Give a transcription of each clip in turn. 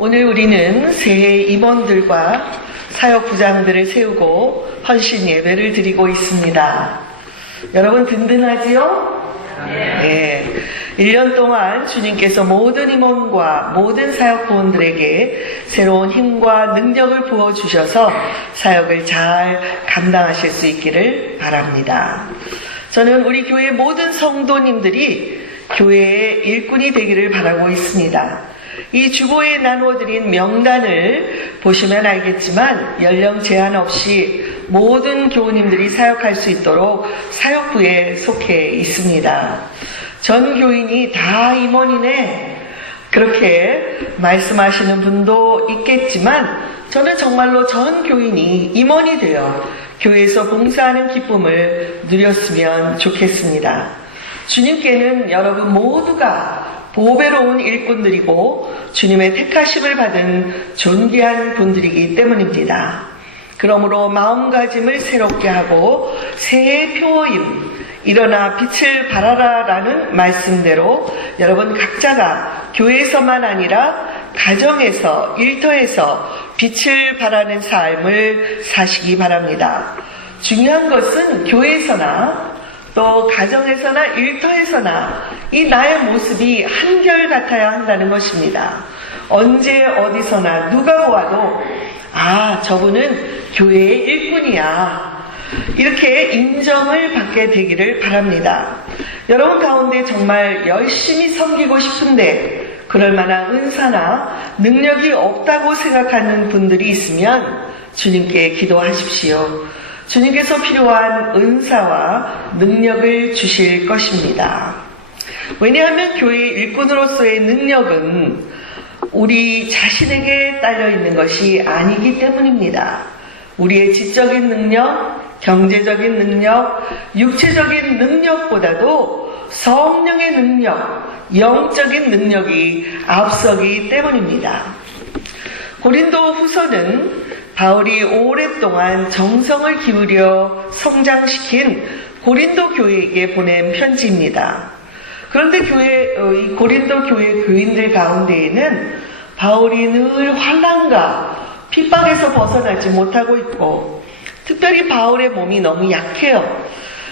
오늘 우리는 새해 임원들과 사역부장들을 세우고 헌신 예배를 드리고 있습니다. 여러분 든든하지요? 네. 1년 동안 주님께서 모든 임원과 모든 사역부원들에게 새로운 힘과 능력을 부어주셔서 사역을 잘 감당하실 수 있기를 바랍니다. 저는 우리 교회 모든 성도님들이 교회의 일꾼이 되기를 바라고 있습니다. 이 주보에 나누어드린 명단을 보시면 알겠지만 연령 제한 없이 모든 교우님들이 사역할 수 있도록 사역부에 속해 있습니다. 전 교인이 다 임원이네 그렇게 말씀하시는 분도 있겠지만 저는 정말로 전 교인이 임원이 되어 교회에서 봉사하는 기쁨을 누렸으면 좋겠습니다. 주님께는 여러분 모두가 보배로운 일꾼들이고 주님의 택하심을 받은 존귀한 분들이기 때문입니다. 그러므로 마음가짐을 새롭게 하고 새해 표어임 일어나 빛을 발하라 라는 말씀대로 여러분 각자가 교회에서만 아니라 가정에서 일터에서 빛을 발하는 삶을 사시기 바랍니다. 중요한 것은 교회에서나 또 가정에서나 일터에서나 이 나의 모습이 한결같아야 한다는 것입니다. 언제 어디서나 누가 보아도 저분은 교회의 일꾼이야 이렇게 인정을 받게 되기를 바랍니다. 여러분 가운데 정말 열심히 섬기고 싶은데 그럴 만한 은사나 능력이 없다고 생각하는 분들이 있으면 주님께 기도하십시오. 주님께서 필요한 은사와 능력을 주실 것입니다. 왜냐하면 교회 일꾼으로서의 능력은 우리 자신에게 딸려있는 것이 아니기 때문입니다. 우리의 지적인 능력, 경제적인 능력, 육체적인 능력보다도 성령의 능력, 영적인 능력이 앞서기 때문입니다. 고린도 후서는 바울이 오랫동안 정성을 기울여 성장시킨 고린도 교회에게 보낸 편지입니다. 그런데 이 고린도 교회 교인들 가운데에는 바울이 늘 환난과 핍박에서 벗어나지 못하고 있고 특별히 바울의 몸이 너무 약해요.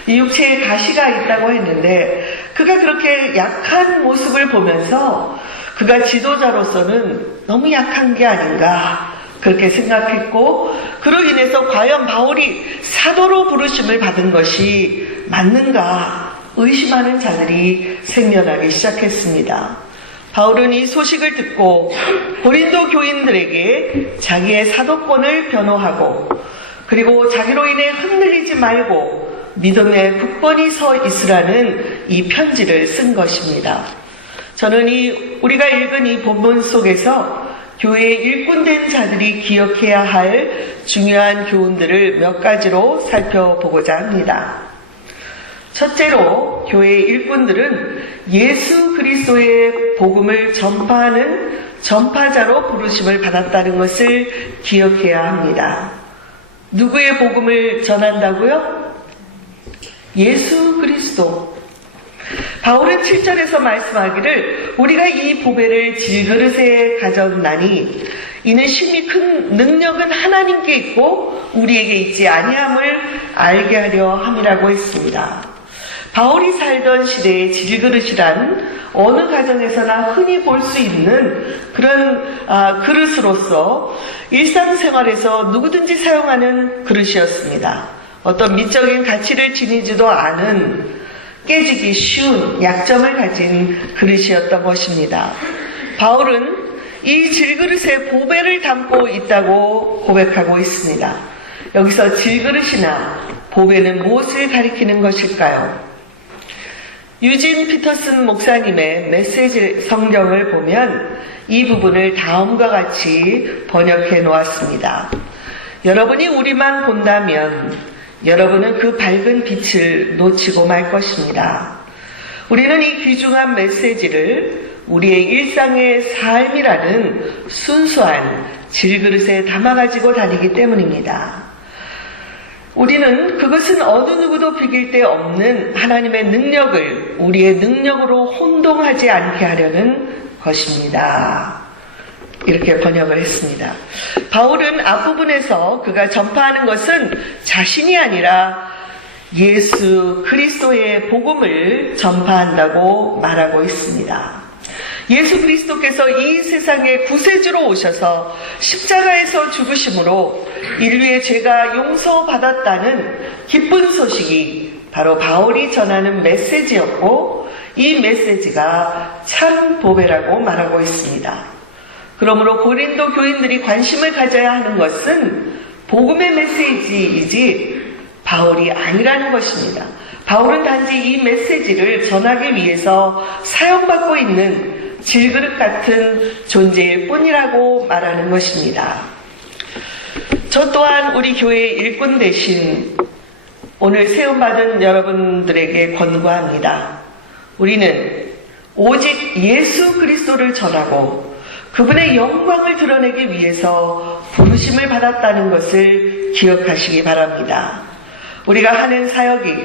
육체에 가시가 있다고 했는데 그가 그렇게 약한 모습을 보면서 그가 지도자로서는 너무 약한 게 아닌가 그렇게 생각했고 그로 인해서 과연 바울이 사도로 부르심을 받은 것이 맞는가 의심하는 자들이 생겨나기 시작했습니다. 바울은 이 소식을 듣고 고린도 교인들에게 자기의 사도권을 변호하고 그리고 자기로 인해 흔들리지 말고 믿음에 굳건히 서 있으라는 이 편지를 쓴 것입니다. 저는 우리가 읽은 이 본문 속에서 교회의 일꾼된 자들이 기억해야 할 중요한 교훈들을 몇 가지로 살펴보고자 합니다. 첫째로 교회의 일꾼들은 예수 그리스도의 복음을 전파하는 전파자로 부르심을 받았다는 것을 기억해야 합니다. 누구의 복음을 전한다고요? 예수 그리스도. 바울은 7절에서 말씀하기를 우리가 이 보배를 질그릇에 가졌나니 이는 심히 큰 능력은 하나님께 있고 우리에게 있지 아니함을 알게 하려 함이라고 했습니다. 바울이 살던 시대의 질그릇이란 어느 가정에서나 흔히 볼 수 있는 그런 그릇으로서 일상생활에서 누구든지 사용하는 그릇이었습니다. 어떤 미적인 가치를 지니지도 않은 깨지기 쉬운 약점을 가진 그릇이었던 것입니다. 바울은 이 질그릇에 보배를 담고 있다고 고백하고 있습니다. 여기서 질그릇이나 보배는 무엇을 가리키는 것일까요? 유진 피터슨 목사님의 메시지 성경을 보면 이 부분을 다음과 같이 번역해 놓았습니다. 여러분이 우리만 본다면 여러분은 그 밝은 빛을 놓치고 말 것입니다. 우리는 이 귀중한 메시지를 우리의 일상의 삶이라는 순수한 질그릇에 담아가지고 다니기 때문입니다. 우리는 그것은 어느 누구도 비길 데 없는 하나님의 능력을 우리의 능력으로 혼동하지 않게 하려는 것입니다. 이렇게 번역을 했습니다. 바울은 앞부분에서 그가 전파하는 것은 자신이 아니라 예수 그리스도의 복음을 전파한다고 말하고 있습니다. 예수 그리스도께서 이 세상에 구세주로 오셔서 십자가에서 죽으심으로 인류의 죄가 용서받았다는 기쁜 소식이 바로 바울이 전하는 메시지였고, 이 메시지가 참 보배라고 말하고 있습니다. 그러므로 고린도 교인들이 관심을 가져야 하는 것은 복음의 메시지이지 바울이 아니라는 것입니다. 바울은 단지 이 메시지를 전하기 위해서 사용받고 있는 질그릇 같은 존재일 뿐이라고 말하는 것입니다. 저 또한 우리 교회의 일꾼 대신 오늘 세움받은 여러분들에게 권고합니다. 우리는 오직 예수 그리스도를 전하고 그분의 영광을 드러내기 위해서 부르심을 받았다는 것을 기억하시기 바랍니다. 우리가 하는 사역이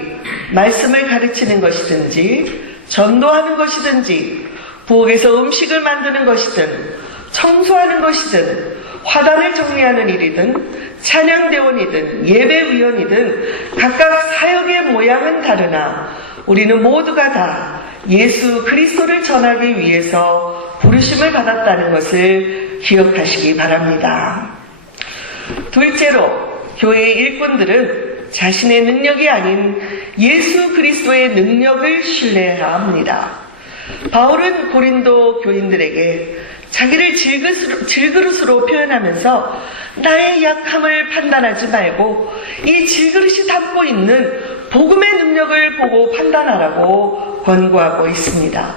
말씀을 가르치는 것이든지 전도하는 것이든지 부엌에서 음식을 만드는 것이든 청소하는 것이든 화단을 정리하는 일이든 찬양대원이든 예배위원이든 각각 사역의 모양은 다르나 우리는 모두가 다 예수 그리스도를 전하기 위해서 부르심을 받았다는 것을 기억하시기 바랍니다. 둘째로 교회의 일꾼들은 자신의 능력이 아닌 예수 그리스도의 능력을 신뢰해야 합니다. 바울은 고린도 교인들에게 자기를 질그릇으로 표현하면서 나의 약함을 판단하지 말고 이 질그릇이 담고 있는 복음의 능력을 보고 판단하라고 권고하고 있습니다.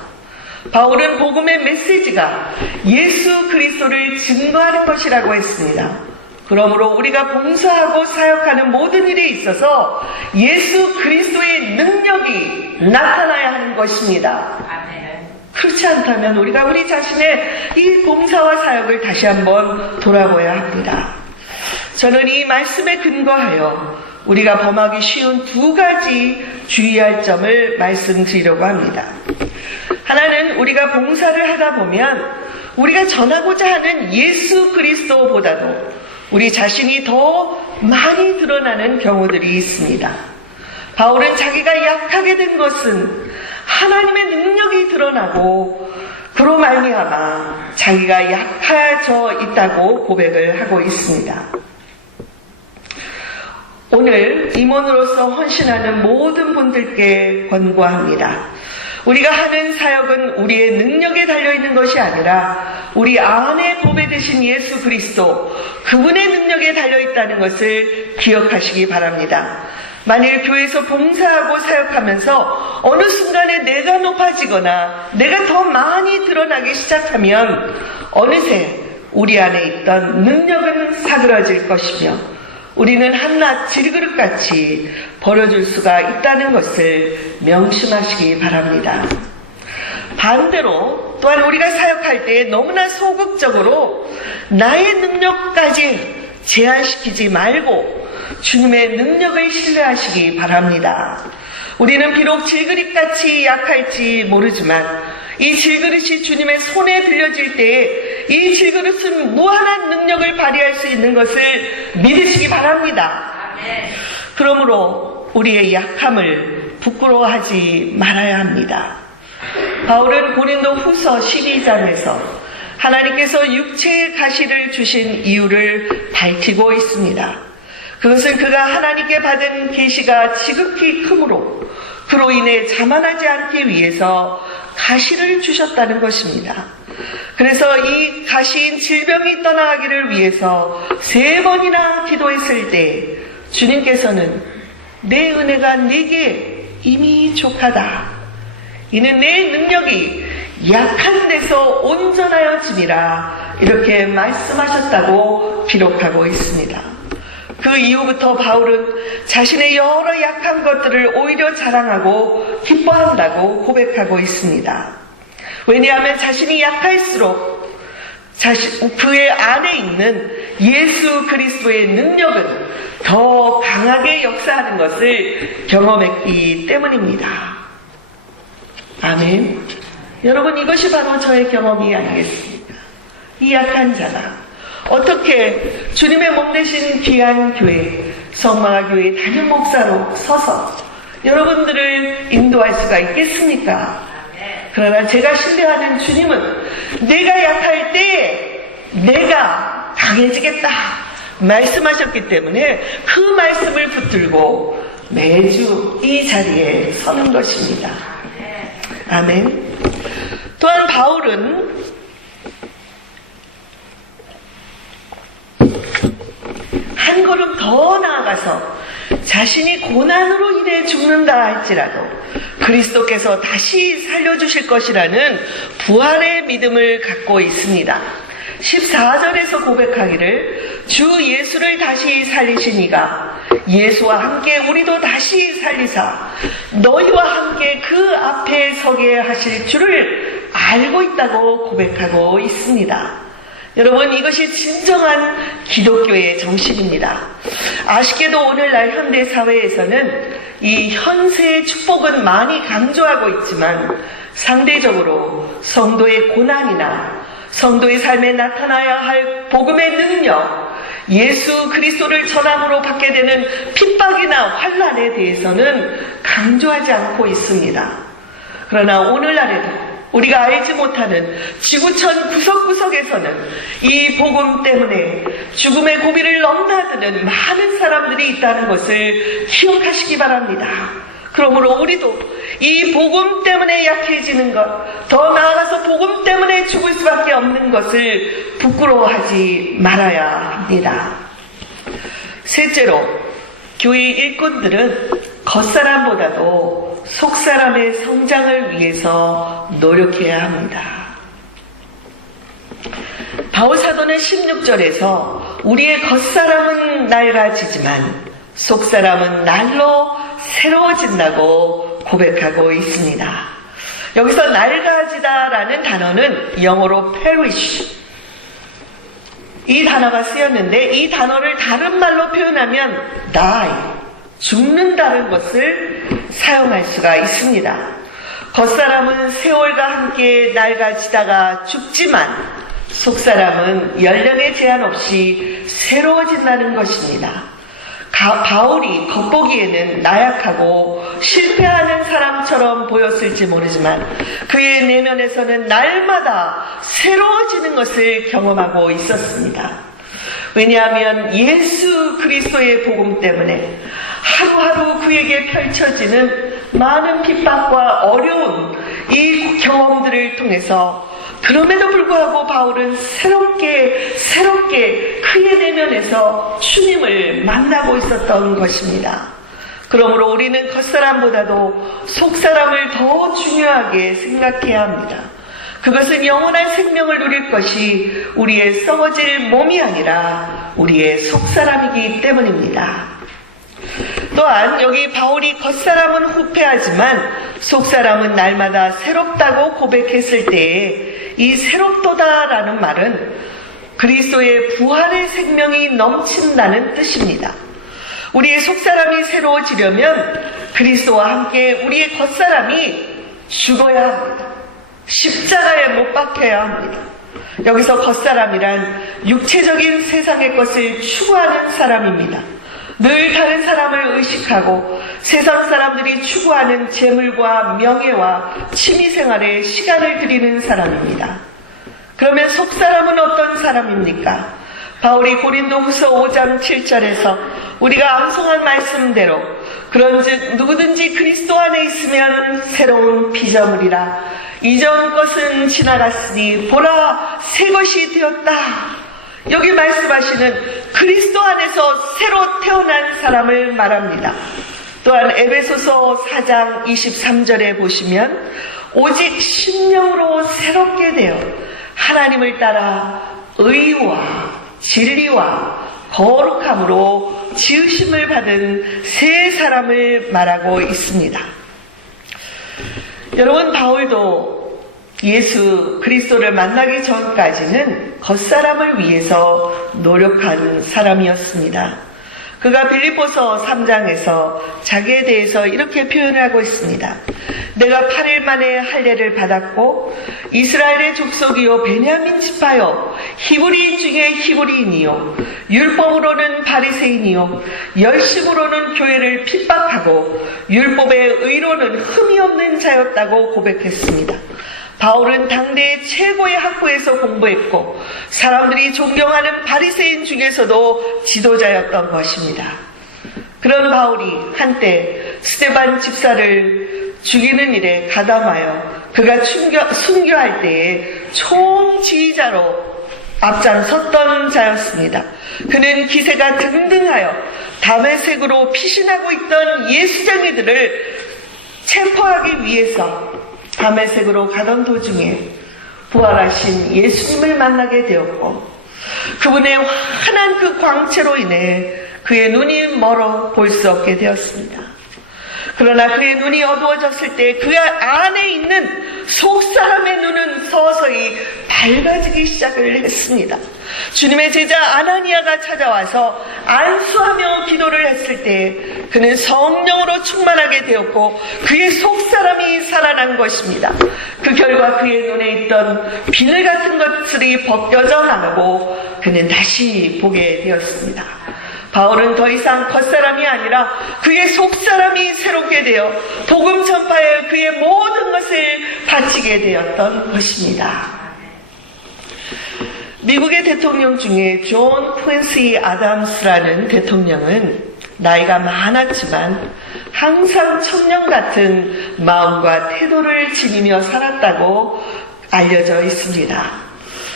바울은 복음의 메시지가 예수 그리스도를 증거하는 것이라고 했습니다. 그러므로 우리가 봉사하고 사역하는 모든 일에 있어서 예수 그리스도의 능력이 나타나야 하는 것입니다. 그렇지 않다면 우리가 우리 자신의 이 봉사와 사역을 다시 한번 돌아보아야 합니다. 저는 이 말씀에 근거하여 우리가 범하기 쉬운 두 가지 주의할 점을 말씀드리려고 합니다. 하나는 우리가 봉사를 하다 보면 우리가 전하고자 하는 예수 그리스도보다도 우리 자신이 더 많이 드러나는 경우들이 있습니다. 바울은 자기가 약하게 된 것은 하나님의 능력이 드러나고 그로 말미암아 자기가 약해져 있다고 고백을 하고 있습니다. 오늘 임원으로서 헌신하는 모든 분들께 권고합니다. 우리가 하는 사역은 우리의 능력에 달려있는 것이 아니라 우리 안에 보배되신 예수 그리스도, 그분의 능력에 달려있다는 것을 기억하시기 바랍니다. 만일 교회에서 봉사하고 사역하면서 어느 순간에 내가 높아지거나 내가 더 많이 드러나기 시작하면 어느새 우리 안에 있던 능력은 사그러질 것이며 우리는 한낱 질그릇같이 버려질 수가 있다는 것을 명심하시기 바랍니다. 반대로 또한 우리가 사역할 때 너무나 소극적으로 나의 능력까지 제한시키지 말고 주님의 능력을 신뢰하시기 바랍니다. 우리는 비록 질그릇같이 약할지 모르지만 이 질그릇이 주님의 손에 들려질 때에 이 질그릇은 무한한 능력을 발휘할 수 있는 것을 믿으시기 바랍니다. 그러므로 우리의 약함을 부끄러워하지 말아야 합니다. 바울은 고린도 후서 12장에서 하나님께서 육체의 가시를 주신 이유를 밝히고 있습니다. 그것은 그가 하나님께 받은 계시가 지극히 크므로 그로 인해 자만하지 않기 위해서 가시를 주셨다는 것입니다. 그래서 이 가시인 질병이 떠나가기를 위해서 3번이나 기도했을 때 주님께서는 내 은혜가 네게 이미 족하다. 이는 내 능력이 약한 데서 온전하여짐이라 이렇게 말씀하셨다고 기록하고 있습니다. 그 이후부터 바울은 자신의 여러 약한 것들을 오히려 자랑하고 기뻐한다고 고백하고 있습니다. 왜냐하면 자신이 약할수록 그의 안에 있는 예수 그리스도의 능력은 더 강하게 역사하는 것을 경험했기 때문입니다. 아멘. 여러분, 이것이 바로 저의 경험이 아니겠습니까? 이 약한 자가 어떻게 주님의 몸 되신 귀한 교회, 성마가교회 담임 목사로 서서 여러분들을 인도할 수가 있겠습니까? 그러나 제가 신뢰하는 주님은 내가 약할 때 내가 강해지겠다 말씀하셨기 때문에 그 말씀을 붙들고 매주 이 자리에 서는 것입니다. 아멘. 또한 바울은 한 걸음 더 나아가서 자신이 고난으로 인해 죽는다 할지라도 그리스도께서 다시 살려주실 것이라는 부활의 믿음을 갖고 있습니다. 14절에서 고백하기를 주 예수를 다시 살리신 이가 예수와 함께 우리도 다시 살리사 너희와 함께 그 앞에 서게 하실 줄을 알고 있다고 고백하고 있습니다. 여러분, 이것이 진정한 기독교의 정신입니다. 아쉽게도 오늘날 현대사회에서는 이 현세의 축복은 많이 강조하고 있지만 상대적으로 성도의 고난이나 성도의 삶에 나타나야 할 복음의 능력, 예수 그리스도를 전함으로 받게 되는 핍박이나 환난에 대해서는 강조하지 않고 있습니다. 그러나 오늘날에도 우리가 알지 못하는 지구촌 구석구석에서는 이 복음 때문에 죽음의 고비를 넘나드는 많은 사람들이 있다는 것을 기억하시기 바랍니다. 그러므로 우리도 이 복음 때문에 약해지는 것, 더 나아가서 복음 때문에 죽을 수밖에 없는 것을 부끄러워하지 말아야 합니다. 셋째로, 교회 일꾼들은 겉사람보다도 속사람의 성장을 위해서 노력해야 합니다. 바울 사도는 16절에서 우리의 겉사람은 낡아지지만 속사람은 날로 새로워진다고 고백하고 있습니다. 여기서 낡아지다라는 단어는 영어로 perish, 이 단어가 쓰였는데 이 단어를 다른 말로 표현하면 die, 죽는다는 것을 사용할 수가 있습니다. 겉사람은 세월과 함께 낡아지다가 죽지만 속사람은 연령의 제한 없이 새로워진다는 것입니다. 바울이 겉보기에는 나약하고 실패하는 사람처럼 보였을지 모르지만 그의 내면에서는 날마다 새로워지는 것을 경험하고 있었습니다. 왜냐하면 예수 그리스도의 복음 때문에 하루하루 그에게 펼쳐지는 많은 핍박과 어려운 이 경험들을 통해서 그럼에도 불구하고 바울은 새롭게 그의 내면에서 주님을 만나고 있었던 것입니다. 그러므로 우리는 겉사람보다도 속사람을 더 중요하게 생각해야 합니다. 그것은 영원한 생명을 누릴 것이 우리의 썩어질 몸이 아니라 우리의 속사람이기 때문입니다. 또한 여기 바울이 겉사람은 후패하지만 속사람은 날마다 새롭다고 고백했을 때에 이 새롭도다라는 말은 그리스도의 부활의 생명이 넘친다는 뜻입니다. 우리의 속사람이 새로워지려면 그리스도와 함께 우리의 겉사람이 죽어야 합니다. 십자가에 못 박혀야 합니다. 여기서 겉사람이란 육체적인 세상의 것을 추구하는 사람입니다. 늘 다른 사람을 의식하고 세상 사람들이 추구하는 재물과 명예와 취미생활에 시간을 들이는 사람입니다. 그러면 속사람은 어떤 사람입니까? 바울이 고린도후서 5장 7절에서 우리가 암송한 말씀대로 그런즉 누구든지 그리스도 안에 있으면 새로운 피조물이라 이전 것은 지나갔으니 보라 새 것이 되었다. 여기 말씀하시는 그리스도 안에서 새로 태어난 사람을 말합니다. 또한 에베소서 4장 23절에 보시면 오직 심령으로 새롭게 되어 하나님을 따라 의와 진리와 거룩함으로 지으심을 받은 새 사람을 말하고 있습니다. 여러분, 바울도 예수 그리스도를 만나기 전까지는 겉사람을 위해서 노력한 사람이었습니다. 그가 빌립보서 3장에서 자기에 대해서 이렇게 표현하고 있습니다. 내가 8일 만에 할례를 받았고 이스라엘의 족속이요 베냐민 지파요 히브리인 중에 히브리인이요 율법으로는 바리새인이요 열심으로는 교회를 핍박하고 율법의 의로는 흠이 없는 자였다고 고백했습니다. 바울은 당대의 최고의 학부에서 공부했고 사람들이 존경하는 바리새인 중에서도 지도자였던 것입니다. 그런 바울이 한때 스데반 집사를 죽이는 일에 가담하여 그가 순교할 때에 총지휘자로 앞장섰던 자였습니다. 그는 기세가 등등하여 다메섹으로 피신하고 있던 예수쟁이들을 체포하기 위해서 다메섹으로 가던 도중에 부활하신 예수님을 만나게 되었고 그분의 환한 그 광채로 인해 그의 눈이 멀어 볼 수 없게 되었습니다. 그러나 그의 눈이 어두워졌을 때 그 안에 있는 속사람의 눈은 서서히 밝아지기 시작을 했습니다. 주님의 제자 아나니아가 찾아와서 안수하며 기도를 했을 때 그는 성령으로 충만하게 되었고 그의 속사람이 살아난 것입니다. 그 결과 그의 눈에 있던 비늘 같은 것들이 벗겨져 나가고 그는 다시 보게 되었습니다. 바울은 더 이상 겉사람이 아니라 그의 속사람이 새롭게 되어 복음 전파에 그의 모든 것을 바치게 되었던 것입니다. 미국의 대통령 중에 존 퀸시 아담스라는 대통령은 나이가 많았지만 항상 청년 같은 마음과 태도를 지니며 살았다고 알려져 있습니다.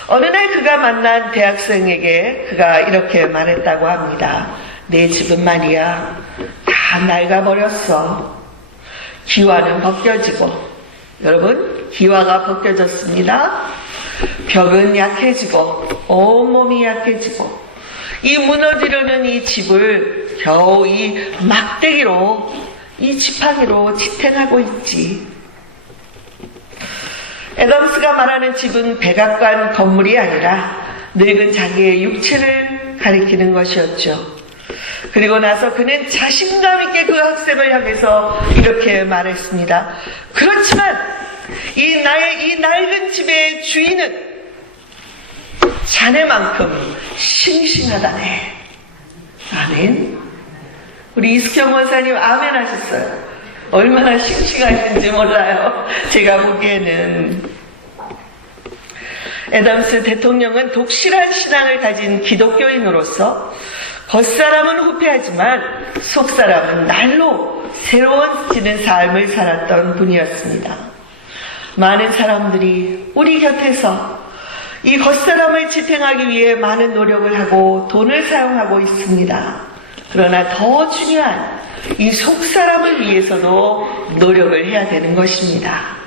어느 날 그가 만난 대학생에게 그가 이렇게 말했다고 합니다. 내 집은 말이야 다 낡아버렸어. 기와는 벗겨지고, 여러분 기와가 벗겨졌습니다. 벽은 약해지고 온몸이 약해지고 이 무너지려는 이 집을 겨우 이 막대기로 이 지팡이로 지탱하고 있지. 애덤스가 말하는 집은 백악관 건물이 아니라 늙은 자기의 육체를 가리키는 것이었죠. 그리고 나서 그는 자신감 있게 그 학생을 향해서 이렇게 말했습니다. 그렇지만 나의 이 낡은 집의 주인은 자네만큼 싱싱하다네. 아멘. 우리 이숙경 원사님 아멘 하셨어요. 얼마나 싱싱하신지 몰라요. 제가 보기에는. 애덤스 대통령은 독실한 신앙을 가진 기독교인으로서 겉사람은 후패하지만 속사람은 날로 새로워지는 삶을 살았던 분이었습니다. 많은 사람들이 우리 곁에서 이 겉사람을 지탱하기 위해 많은 노력을 하고 돈을 사용하고 있습니다. 그러나 더 중요한 이 속사람을 위해서도 노력을 해야 되는 것입니다.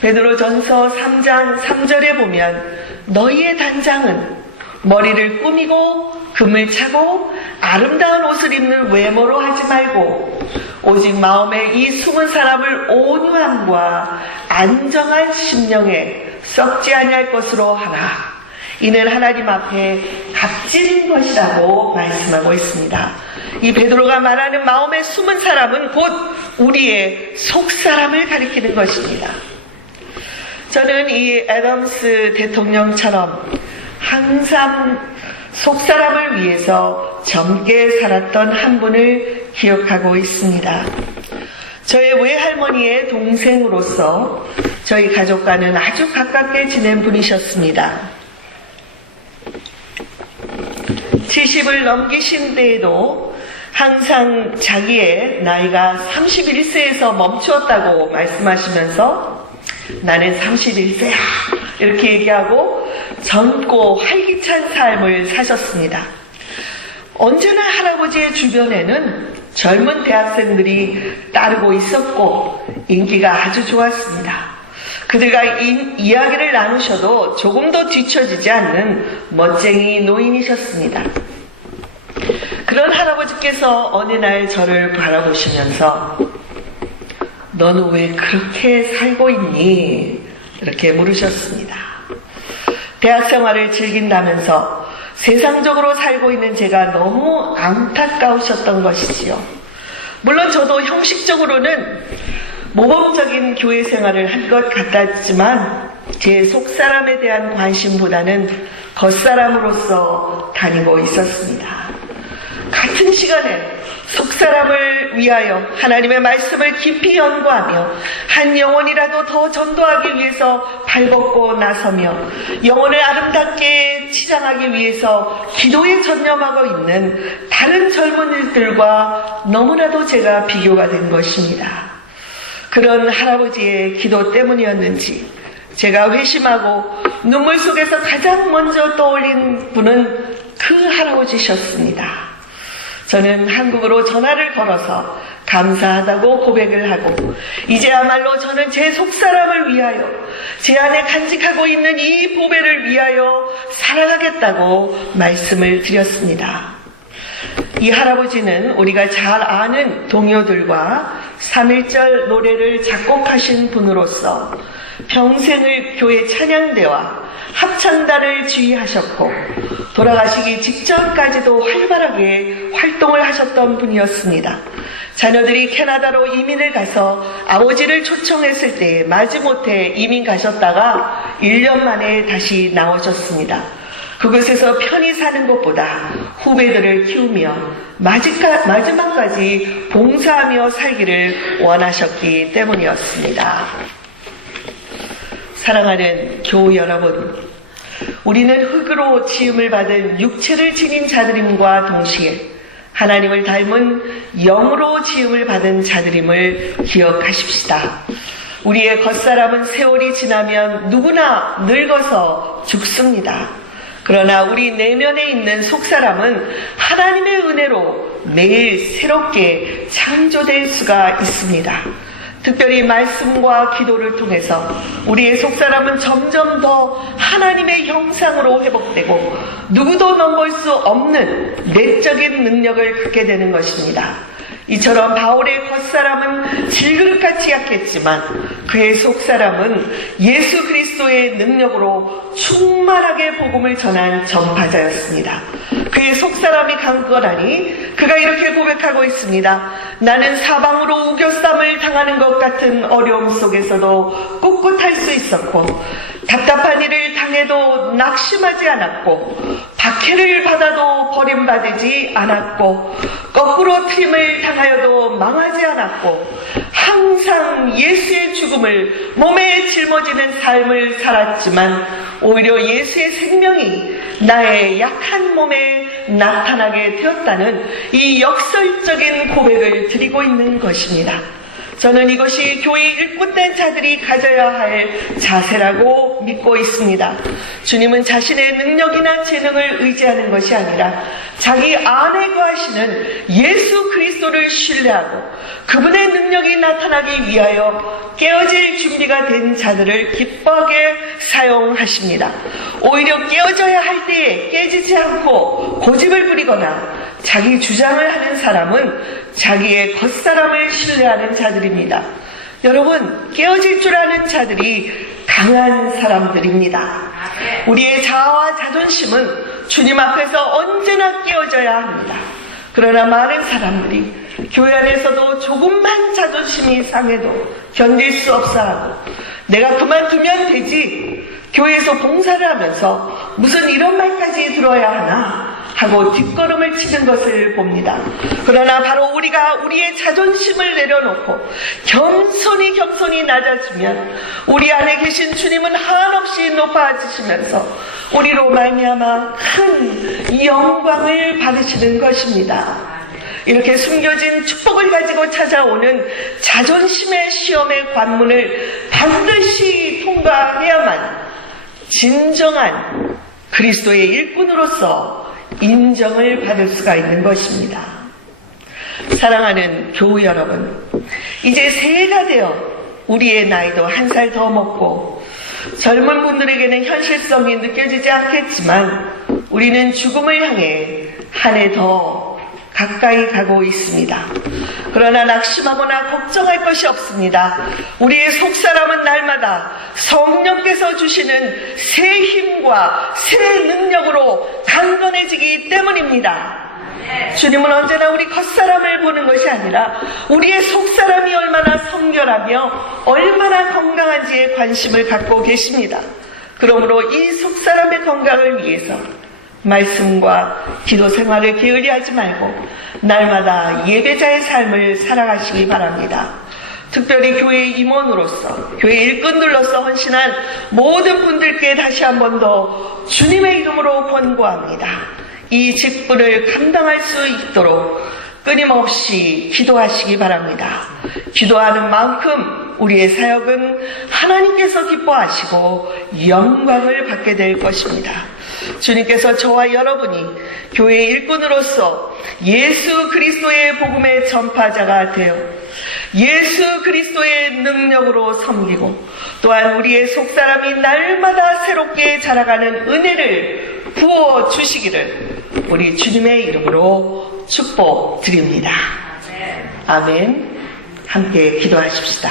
베드로전서 3장 3절에 보면 너희의 단장은 머리를 꾸미고 금을 차고 아름다운 옷을 입는 외모로 하지 말고 오직 마음에 이 숨은 사람을 온유함과 안정한 심령에 썩지 아니할 것으로 하라. 이는 하나님 앞에 값진 것이라고 말씀하고 있습니다. 이 베드로가 말하는 마음에 숨은 사람은 곧 우리의 속사람을 가리키는 것입니다. 저는 이 애덤스 대통령처럼 항상 속사람을 위해서 젊게 살았던 한 분을 기억하고 있습니다. 저의 외할머니의 동생으로서 저희 가족과는 아주 가깝게 지낸 분이셨습니다. 70을 넘기신 데에도 항상 자기의 나이가 31세에서 멈추었다고 말씀하시면서 나는 31세야 이렇게 얘기하고 젊고 활기찬 삶을 사셨습니다. 언제나 할아버지의 주변에는 젊은 대학생들이 따르고 있었고 인기가 아주 좋았습니다. 그들과 이야기를 나누셔도 조금도 뒤처지지 않는 멋쟁이 노인이셨습니다. 그런 할아버지께서 어느 날 저를 바라보시면서 너는 왜 그렇게 살고 있니? 이렇게 물으셨습니다. 대학 생활을 즐긴다면서 세상적으로 살고 있는 제가 너무 안타까우셨던 것이지요. 물론 저도 형식적으로는 모범적인 교회 생활을 한 것 같았지만 제 속사람에 대한 관심보다는 겉사람으로서 다니고 있었습니다. 같은 시간에 속사람을 위하여 하나님의 말씀을 깊이 연구하며 한 영혼이라도 더 전도하기 위해서 발벗고 나서며 영혼을 아름답게 치장하기 위해서 기도에 전념하고 있는 다른 젊은이들과 너무나도 제가 비교가 된 것입니다. 그런 할아버지의 기도 때문이었는지 제가 회심하고 눈물 속에서 가장 먼저 떠올린 분은 그 할아버지셨습니다. 저는 한국으로 전화를 걸어서 감사하다고 고백을 하고 이제야말로 저는 제 속사람을 위하여 제 안에 간직하고 있는 이 보배를 위하여 살아가겠다고 말씀을 드렸습니다. 이 할아버지는 우리가 잘 아는 동료들과 3.1절 노래를 작곡하신 분으로서 평생을 교회 찬양대와 합창단을 지휘하셨고 돌아가시기 직전까지도 활발하게 활동을 하셨던 분이었습니다. 자녀들이 캐나다로 이민을 가서 아버지를 초청했을 때 마지못해 이민 가셨다가 1년 만에 다시 나오셨습니다. 그곳에서 편히 사는 것보다 후배들을 키우며 마지막까지 봉사하며 살기를 원하셨기 때문이었습니다. 사랑하는 교우 여러분, 우리는 흙으로 지음을 받은 육체를 지닌 자들임과 동시에 하나님을 닮은 영으로 지음을 받은 자들임을 기억하십시다. 우리의 겉사람은 세월이 지나면 누구나 늙어서 죽습니다. 그러나 우리 내면에 있는 속사람은 하나님의 은혜로 매일 새롭게 창조될 수가 있습니다. 특별히 말씀과 기도를 통해서 우리의 속사람은 점점 더 하나님의 형상으로 회복되고 누구도 넘볼 수 없는 내적인 능력을 갖게 되는 것입니다. 이처럼 바울의 겉사람은 질그릇같이 약했지만 그의 속사람은 예수 그리스도의 능력으로 충만하게 복음을 전한 전파자였습니다. 그의 속사람이 강건하니 그가 이렇게 고백하고 있습니다. 나는 사방으로 우겨쌈을 당하는 것 같은 어려움 속에서도 꿋꿋할 수 있었고 답답한 일을 당해도 낙심하지 않았고 박해를 받아도 버림받지 않았고 거꾸로 트림을 당하여도 망하지 않았고 항상 예수의 죽음을 몸에 짊어지는 삶을 살았지만 오히려 예수의 생명이 나의 약한 몸에 나타나게 되었다는 이 역설적인 고백을 드리고 있는 것입니다. 저는 이것이 교회 일꾼된 자들이 가져야 할 자세라고 믿고 있습니다. 주님은 자신의 능력이나 재능을 의지하는 것이 아니라 자기 안에 거하시는 예수 그리스도를 신뢰하고 그분의 능력이 나타나기 위하여 깨어질 준비가 된 자들을 기뻐하게 사용하십니다. 오히려 깨어져야 할 때에 깨지지 않고 고집을 부리거나 자기 주장을 하는 사람은 자기의 겉사람을 신뢰하는 자들입니다. 여러분, 깨어질 줄 아는 자들이 강한 사람들입니다. 우리의 자아와 자존심은 주님 앞에서 언제나 깨어져야 합니다. 그러나 많은 사람들이 교회 안에서도 조금만 자존심이 상해도 견딜 수 없어하고 내가 그만두면 되지, 교회에서 봉사를 하면서 무슨 이런 말까지 들어야 하나 하고 뒷걸음을 치는 것을 봅니다. 그러나 바로 우리가 우리의 자존심을 내려놓고 겸손히 낮아지면 우리 안에 계신 주님은 한없이 높아지시면서 우리로 말미암아 큰 영광을 받으시는 것입니다. 이렇게 숨겨진 축복을 가지고 찾아오는 자존심의 시험의 관문을 반드시 통과해야만 진정한 그리스도의 일꾼으로서 인정을 받을 수가 있는 것입니다. 사랑하는 교우 여러분, 이제 새해가 되어 우리의 나이도 한 살 더 먹고 젊은 분들에게는 현실성이 느껴지지 않겠지만 우리는 죽음을 향해 한 해 더 가까이 가고 있습니다. 그러나 낙심하거나 걱정할 것이 없습니다. 우리의 속사람은 날마다 성령께서 주시는 새 힘과 새 능력으로 강건해지기 때문입니다. 주님은 언제나 우리 겉사람을 보는 것이 아니라 우리의 속사람이 얼마나 성결하며 얼마나 건강한지에 관심을 갖고 계십니다. 그러므로 이 속사람의 건강을 위해서 말씀과 기도 생활을 게을리하지 말고 날마다 예배자의 삶을 살아가시기 바랍니다. 특별히 교회 임원으로서, 교회 일꾼들로서 헌신한 모든 분들께 다시 한 번 더 주님의 이름으로 권고합니다. 이 직분을 감당할 수 있도록 끊임없이 기도하시기 바랍니다. 기도하는 만큼 우리의 사역은 하나님께서 기뻐하시고 영광을 받게 될 것입니다. 주님께서 저와 여러분이 교회 일꾼으로서 예수 그리스도의 복음의 전파자가 되어 예수 그리스도의 능력으로 섬기고 또한 우리의 속사람이 날마다 새롭게 자라가는 은혜를 부어 주시기를 우리 주님의 이름으로 축복드립니다. 아멘. 함께 기도하십시다.